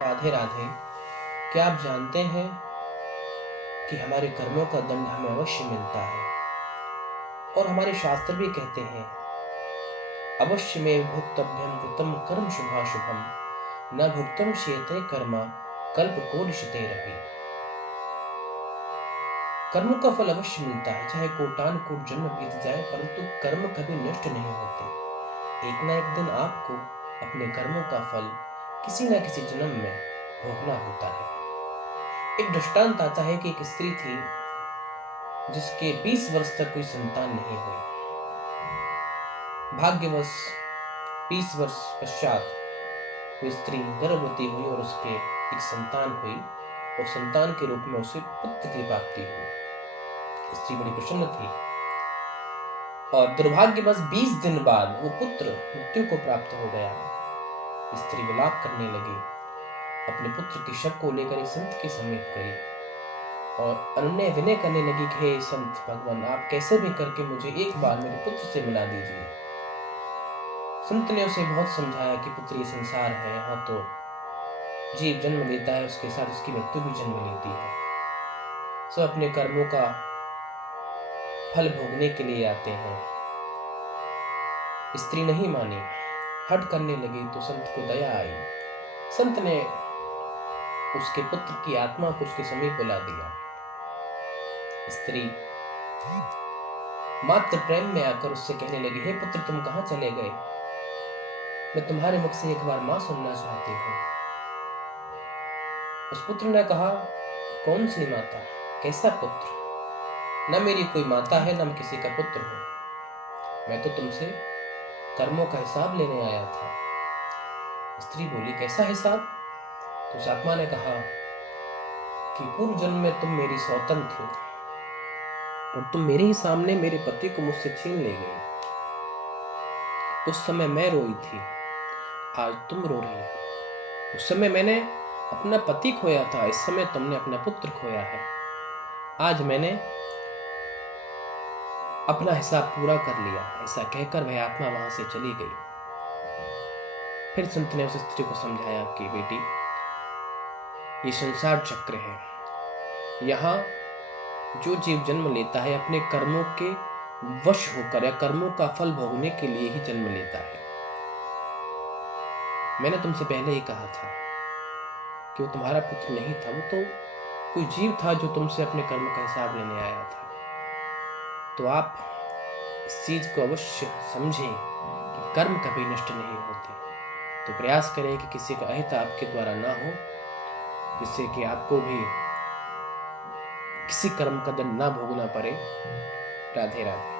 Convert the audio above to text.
राधे राधे। क्या आप जानते हैं कि हमारे कर्मों का दंड हमें अवश्य मिलता है। और हमारे शास्त्र भी कहते हैं, अवश्य में भुक्तभ्यम कृतम कर्म शुभाशुभम न भुक्तम शेते कर्म कल्पकोटिशतेरपि। कर्मों का फल अवश्य मिलता है, चाहे कोटान कोट जन्म बीत जाए, परंतु कर्म कभी नष्ट नहीं होते। एक ना एक दिन आपको अपने कर्मों का फल किसी न किसी जन्म में भोगना होता है। एक दृष्टांत आता है कि एक स्त्री थी जिसके 20 वर्ष तक कोई संतान नहीं हुई। भाग्यवश 20 वर्ष पश्चात वो स्त्री गर्भवती हुई और उसके एक संतान हुई और संतान के रूप में उसे पुत्र की प्राप्ति हुई। स्त्री बड़ी प्रसन्न थी और दुर्भाग्यवश 20 दिन बाद वो पुत्र मृत्यु को प्राप्त हो गया। स्त्री विलाप करने लगी, अपने पुत्र के शव को लेकर एक संत के समीप गई और अनुनय विनय करने लगी कि हे संत भगवान, आप कैसे भी करके मुझे एक बार मेरे पुत्र से मिला दीजिए। संत ने उसे बहुत समझाया कि पुत्र ये संसार है, यहाँ तो जीव जन्म लेता है, उसके साथ उसकी मृत्यु भी जन्म लेती है। सब अपने कर्मों का फल भोगने के लिए आते हैं। स्त्री नहीं मानी, हठ करने लगी तो संत को दया आई। संत ने उसके पुत्र की आत्मा को उसके समीप बुला दिया। स्त्री मात्र प्रेम में आकर उससे कहने लगी, हे पुत्र, तुम कहाँ चले गए? मैं तुम्हारे मुख से एक बार मां सुनना चाहती हूँ। उस पुत्र ने कहा, कौन सी माता, कैसा पुत्र? न मेरी कोई माता है, न मैं किसी का पुत्र हूं। मैं तो तुमसे कर्मों का हिसाब लेने आया था। स्त्री बोली, कैसा हिसाब? तो उस आत्मा ने कहा कि पूर्व जन्म में तुम मेरी सौतन थी और तुम मेरे ही सामने मेरे पति को मुझसे छीन ले गई। उस समय मैं रोई थी, आज तुम रो रही हो। उस समय मैंने अपना पति खोया था, इस समय तुमने अपना पुत्र खोया है। आज मैंने अपना हिसाब पूरा कर लिया। ऐसा कहकर वह आत्मा वहां से चली गई। फिर संत ने उस स्त्री को समझाया कि बेटी, ये संसार चक्र है। यहाँ जो जीव जन्म लेता है अपने कर्मों के वश होकर या कर्मों का फल भोगने के लिए ही जन्म लेता है। मैंने तुमसे पहले ही कहा था कि वो तुम्हारा पुत्र नहीं था, वो तो कोई जीव था जो तुमसे अपने कर्म का हिसाब लेने आया था। तो आप इस चीज को अवश्य समझें कि कर्म कभी नष्ट नहीं होते। तो प्रयास करें कि किसी का अहित आपके द्वारा ना हो, जिससे कि आपको भी किसी कर्म का दंड ना भोगना पड़े। राधे राधे।